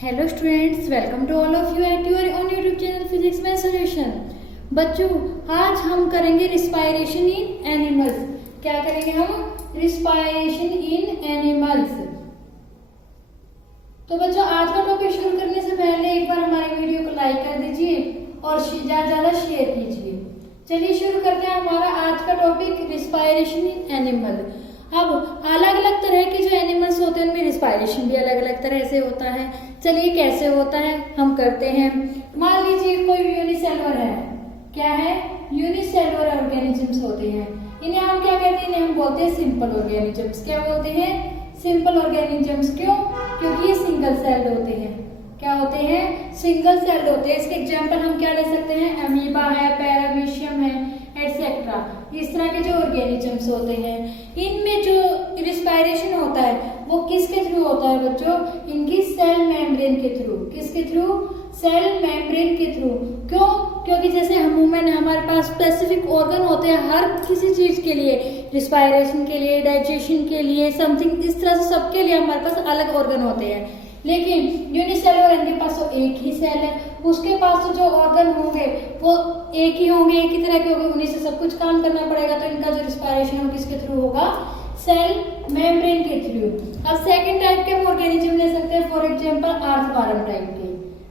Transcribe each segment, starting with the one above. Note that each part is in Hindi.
Hello students, welcome to all of you at your on YouTube channel physics में सॉल्यूशन। बच्चों, आज हम करेंगे रिस्पायरेशन इन एनिमल्स। क्या करेंगे हम? रिस्पायरेशन इन एनिमल्स। तो बच्चों, आज का टॉपिक शुरू करने से पहले एक बार हमारी वीडियो को लाइक कर दीजिए और ज्यादा शेयर कीजिए। चलिए शुरू करते हैं हमारा आज का टॉपिक, रिस्पायरेशन इन एनिमल। अब अलग अलग तरह के जो एनिमल्स होते हैं उनमें रिस्पायरेशन भी अलग अलग तरह से होता है। चलिए कैसे होता है हम करते हैं। मान लीजिए कोई यूनिसेलुलर है। क्या है? यूनिसेलुलर ऑर्गेनिजम्स होते हैं। इन्हें हम क्या कहते हैं? इन्हें हम बोलते हैं सिंपल ऑर्गेनिजम्स। क्या बोलते हैं? Simple organisms. क्यों? क्योंकि ये सिंगल सेल्ड होते हैं। क्या होते हैं? सिंगल सेल्ड होते हैं। इसके एग्जाम्पल हम क्या ले सकते हैं? अमीबा है, पैरामीशियम है, एटसेट्रा। इस तरह के जो ऑर्गेनिजम्स होते हैं, इनमें जो रिस्पायरेशन होता है वो किसके थ्रू होता है बच्चों? इनकी सेल मेम्ब्रेन के थ्रू। किसके थ्रू? सेल मेम्ब्रेन के थ्रू। क्यों? क्योंकि जैसे ह्यूमन हमारे पास स्पेसिफिक ऑर्गन होते हैं हर किसी चीज के लिए, रिस्पायरेशन के लिए, डाइजेशन के लिए, समथिंग इस तरह से सबके लिए हमारे पास अलग ऑर्गन होते हैं। लेकिन यूनिसेलुलर इनके पास तो एक ही सेल है, उसके पास तो जो ऑर्गन होंगे वो एक ही होंगे, एक ही तरह के होंगे, उन्हीं से सब कुछ काम करना पड़ेगा। तो इनका जो रिस्पायरेशन है किसके थ्रू होगा? सेल मेम्ब्रेन के थ्रू। अब सेकंड टाइप के ऑर्गेनिज्म ले सकते हैं, फॉर एग्जांपल अर्थवर्म टाइप के।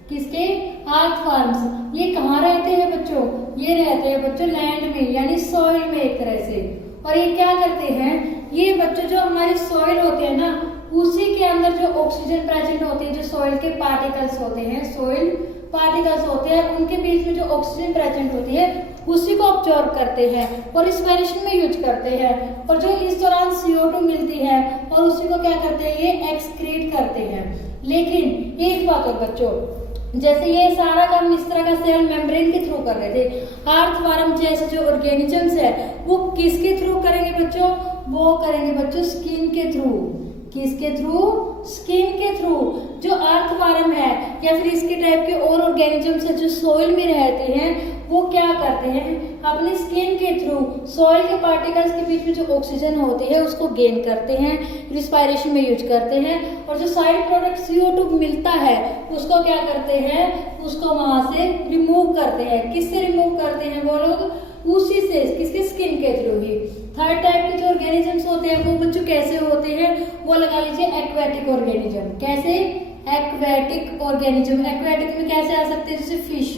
किसके? अर्थवर्म्स। ये कहाँ रहते हैं बच्चों? ये रहते हैं बच्चों लैंड में, यानी सॉइल में एक तरह से। और ये क्या करते हैं? ये बच्चों जो हमारी सॉइल होते हैं ना, उसी के अंदर जो ऑक्सीजन प्रेजेंट होती है, जो सॉइल के पार्टिकल्स होते हैं, सॉइल पार्टिकल्स होते हैं, उनके बीच में जो ऑक्सीजन प्रेजेंट होती है उसी को ऑब्जॉर्व करते हैं और रिस्पायरेशन में यूज करते हैं। और जो इस दौरान CO2 मिलती है और उसी को क्या करते हैं? ये एक्सक्रीट करते हैं। लेकिन एक बात और बच्चों, जैसे ये सारा काम इस तरह का सेल मेम्ब्रेन के थ्रू कर रहे थे, अर्थवर्म जैसे जो ऑर्गेनिजम्स है वो किसके थ्रू करेंगे बच्चों? वो करेंगे बच्चों स्किन के थ्रू। किसके थ्रू? स्किन के थ्रू। जो अर्थवर्म है या फिर इसके टाइप के और ऑर्गेनिजम्स है जो सॉइल में रहते हैं, वो क्या करते हैं? अपनी स्किन के थ्रू सॉइल के पार्टिकल्स के बीच में जो ऑक्सीजन होती है उसको गेन करते हैं, रिस्पायरेशन में यूज करते हैं। और जो साइड प्रोडक्ट CO2 मिलता है उसको क्या करते हैं? उसको वहां से रिमूव करते हैं। किससे रिमूव करते हैं वो लोग? उसी से, किसके? स्किन के थ्रू ही। थर्ड टाइप के जो ऑर्गेनिजम्स होते हैं वो बच्चों कैसे होते हैं? वो लगा लीजिए एक्वेटिक ऑर्गेनिज्म। कैसे? Aquatic organism. एक्वेटिक में कैसे आ सकते हैं? जैसे फिश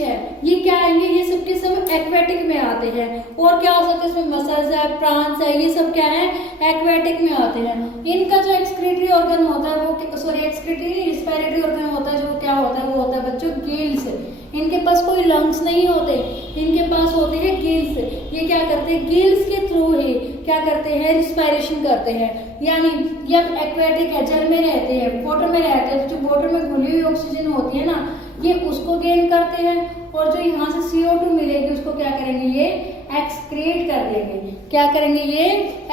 है, ये क्या आएंगे? ये सब के सब एक्वेटिक में आते हैं। और क्या हो सकता है? इसमें मसल्स है, प्रांस है, ये सब क्या है? एक्वेटिक में आते हैं। इनका जो एक्सक्रीटरी ऑर्गन होता है वो, एक्सक्रीटरी रिस्पायरेटरी ऑर्गन होता है, जो क्या होता है? वो होता है बच्चों गिल्स। इनके पास कोई लंग्स नहीं होते, इनके पास होते हैं गिल्स। ये क्या करते हैं? गिल्स के थ्रू ही क्या करते हैं? रिस्पायरेशन करते हैं। यानी जब एक्वेटिक है, जल में रहते हैं, वाटर में रहते हैं, तो जो वाटर में घुली हुई ऑक्सीजन होती है ना, ये उसको गेन करते हैं। और जो यहाँ से CO2 मिलेगी उसको क्या करेंगे? ये एक्सक्रीट कर देंगे। क्या करेंगे? ये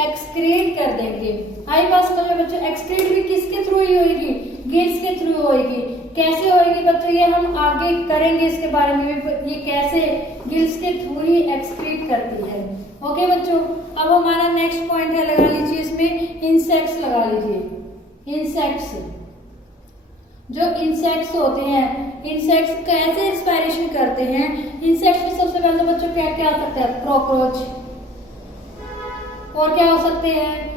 एक्सक्रीट कर देंगे। आई बात समझ में बच्चों? एक्सक्रीट भी किसके थ्रू ही होगी? गिल्स के थ्रू होगी। कैसे होगी बच्चों? ये हम आगे करेंगे इसके बारे में, ये कैसे गिल्स के थ्रू ही एक्सक्रीट करती है। ओके बच्चों, अब हमारा नेक्स्ट पॉइंट है, लगा लीजिए इसमें इंसेक्ट्स लगा लीजिए। इंसेक्ट्स, जो इंसेक्ट्स होते हैं, इंसेक्ट्स कैसे रिस्पायरेशन करते हैं? इंसेक्ट्स में सबसे पहले बच्चों क्या क्या आ सकता है? कॉकरोच। और क्या हो सकते हैं?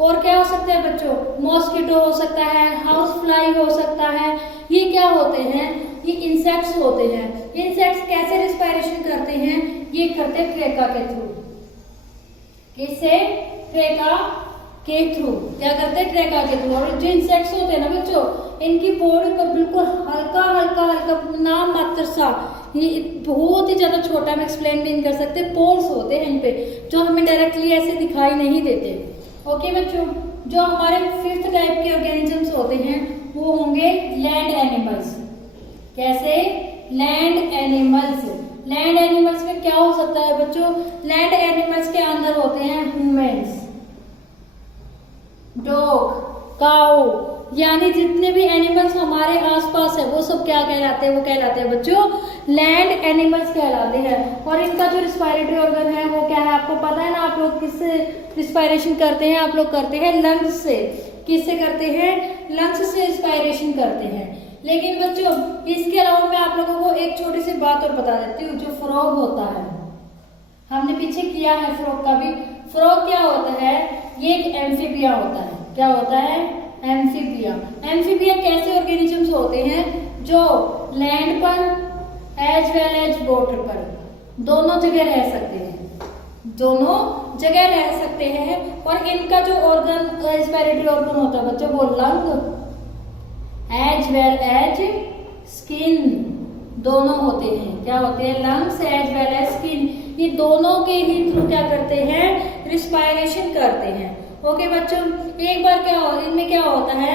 और क्या हो सकता है बच्चों? मॉस्किटो हो सकता है, हाउस फ्लाई हो सकता है। ये क्या होते हैं? ये इंसेक्ट्स होते हैं। इंसेक्ट्स कैसे रिस्पायरेशन करते हैं? ये करते हैं ट्रेका के थ्रू। किससे? ट्रेका के थ्रू। क्या करते हैं? ट्रेका के थ्रू। और जो इंसेक्ट्स होते हैं ना बच्चों, इनकी बॉडी पर बिल्कुल हल्का हल्का हल्का नाम मात्र सा, ये बहुत ही ज्यादा छोटा, हम एक्सप्लेन भी नहीं कर सकते, पोर्स होते हैं इन पे जो हमें डायरेक्टली ऐसे दिखाई नहीं देते। ओके बच्चों, जो हमारे फिफ्थ टाइप के ऑर्गेनिजम्स होते हैं वो होंगे लैंड एनिमल्स। कैसे? Land animals. लैंड एनिमल्स में क्या हो सकता है बच्चों? लैंड एनिमल्स के अंदर होते हैं ह्यूमन्स, डॉग, काऊ, यानी जितने भी एनिमल्स हमारे आसपास है वो सब क्या कहलाते हैं? वो कहलाते हैं बच्चों लैंड एनिमल्स कहलाते हैं। और इनका जो रिस्पायरेटरी ऑर्गन है वो क्या है? आपको पता है ना, आप लोग किससे रिस्पायरेशन करते हैं? आप लोग करते हैं लंग्स से। किससे करते हैं? लंग्स से रिस्पायरेशन करते हैं। लेकिन बच्चों इसके अलावा मैं आप लोगों को एक छोटी सी बात और बता देती हूँ। जो फ्रॉग होता है, हमने पीछे किया है फ्रॉग का भी। फ्रॉग क्या होता है? ये एक एम्फीबिया होता है। क्या होता है? एम्फीबिया। एम्फीबिया कैसे ऑर्गेनिजम्स होते हैं? जो लैंड पर एज वेल एज वाटर पर दोनों जगह रह सकते हैं, दोनों जगह रह सकते हैं। और इनका जो ऑर्गन, रेस्पिरेटरी ऑर्गन होता है बच्चों, वो lung as well as skin दोनों होते हैं। क्या होते हैं? Lungs as well as skin, ये दोनों के ही थ्रू क्या करते हैं? रिस्पायरेशन करते हैं। ओके बच्चों, एक बार इनमें क्या होता है?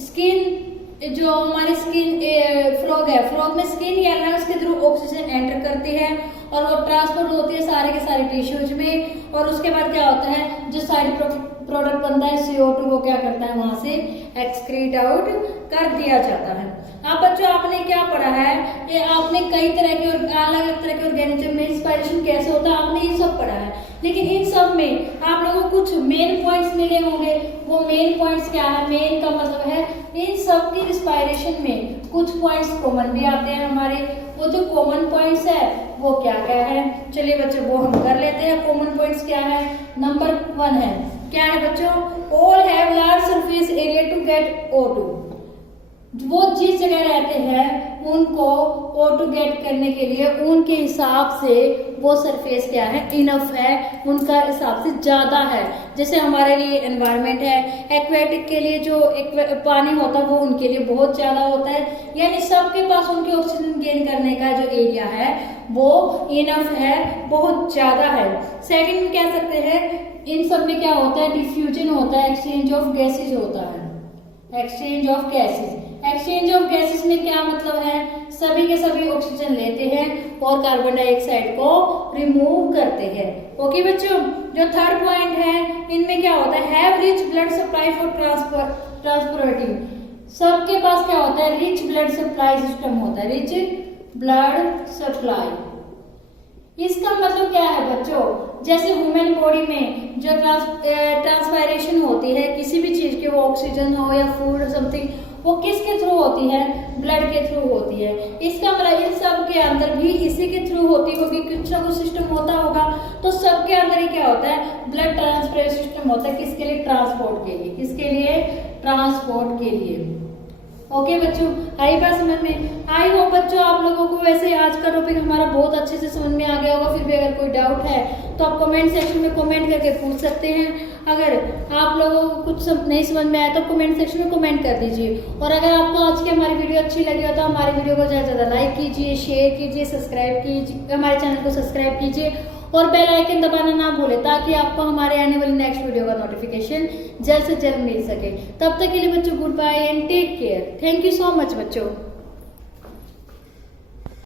स्किन, जो हमारी स्किन फ्रॉग है, फ्रॉग में स्किन या लंग्स के थ्रू ऑक्सीजन एंटर करती है और वो ट्रांसपोर्ट होती है सारे के सारे टिश्यूज में। और उसके बाद क्या होता है? जो साइड प्रोडक्ट बनता है CO2, वो क्या करता है? वहां से एक्सक्रीट आउट कर दिया जाता है। अब बच्चों आपने क्या पढ़ा है? ये आपने कई तरह के अलग अलग तरह के ऑर्गेनिज्म में रिस्पायरेशन कैसे होता है आपने ये सब पढ़ा है। लेकिन इन सब में आप लोगों को कुछ मेन पॉइंट्स मिले होंगे। वो मेन पॉइंट्स क्या है? मेन का मतलब है इन सब की रिस्पायरेशन में कुछ पॉइंट्स कॉमन भी आते हैं हमारे। वो जो कॉमन पॉइंट्स है वो क्या क्या है? चलिए बच्चों वो हम कर लेते हैं। कॉमन पॉइंट्स क्या है? नंबर 1 है, क्या है बच्चों? All have large surface area to get O2। वो जिस जगह रहते हैं उनको O2 गेट करने के लिए उनके हिसाब से वो सरफेस क्या है? इनफ है, उनका हिसाब से ज्यादा है। जैसे हमारे लिए एनवायरनमेंट है, एक्वेटिक के लिए जो पानी होता है वो उनके लिए बहुत ज्यादा होता है। यानी सबके पास उनके ऑक्सीजन गेन करने का जो एरिया है वो इनफ है, बहुत ज्यादा है। सेकंड में कह सकते हैं इन सब में क्या होता है? डिफ्यूजन होता है, एक्सचेंज ऑफ गैसेज होता है। Exchange of gases, exchange of gases में क्या मतलब है? सभी के सभी ऑक्सीजन लेते हैं और कार्बन डाइऑक्साइड को रिमूव करते हैं। ओके बच्चों, जो थर्ड पॉइंट है इनमें क्या होता है? Have rich blood supply for transporting. सबके पास क्या होता है? रिच ब्लड सप्लाई सिस्टम होता है, रिच ब्लड सप्लाई। इसका मतलब क्या है बच्चों? जैसे ह्यूमन बॉडी में जो ट्रांसपायरेशन होती है किसी भी चीज की, वो ऑक्सीजन हो या फूड समथिंग, वो किसके थ्रू होती है? ब्लड के थ्रू होती है। इसका मतलब इन सब के अंदर भी इसी के थ्रू होती है, क्योंकि कुछ ना कुछ सिस्टम होता होगा। तो सबके अंदर ही क्या होता है? ब्लड ट्रांसफर सिस्टम होता है। किसके लिए? ट्रांसपोर्ट के लिए। किसके लिए? ट्रांसपोर्ट के लिए। ओके बच्चों, आई बात समझ में? आई होप बच्चों आप लोगों को वैसे आज का टॉपिक हमारा बहुत अच्छे से समझ में आ गया होगा। फिर भी अगर कोई डाउट है तो आप कमेंट सेक्शन में कमेंट करके पूछ सकते हैं। अगर आप लोगों को कुछ नहीं समझ में आया तो कमेंट सेक्शन में कमेंट कर दीजिए। और अगर आपको आज की हमारी वीडियो अच्छी लगी हो तो हमारी वीडियो को ज़्यादा से ज़्यादा लाइक कीजिए, शेयर कीजिए, सब्सक्राइब कीजिए, हमारे चैनल को सब्सक्राइब कीजिए और बेल आइकन दबाना ना भूलें, ताकि आपको हमारे आने वाली नेक्स्ट वीडियो का नोटिफिकेशन जल्द से जल्द मिल सके। तब तक के लिए बच्चों goodbye and take care. Thank you so much बच्चों।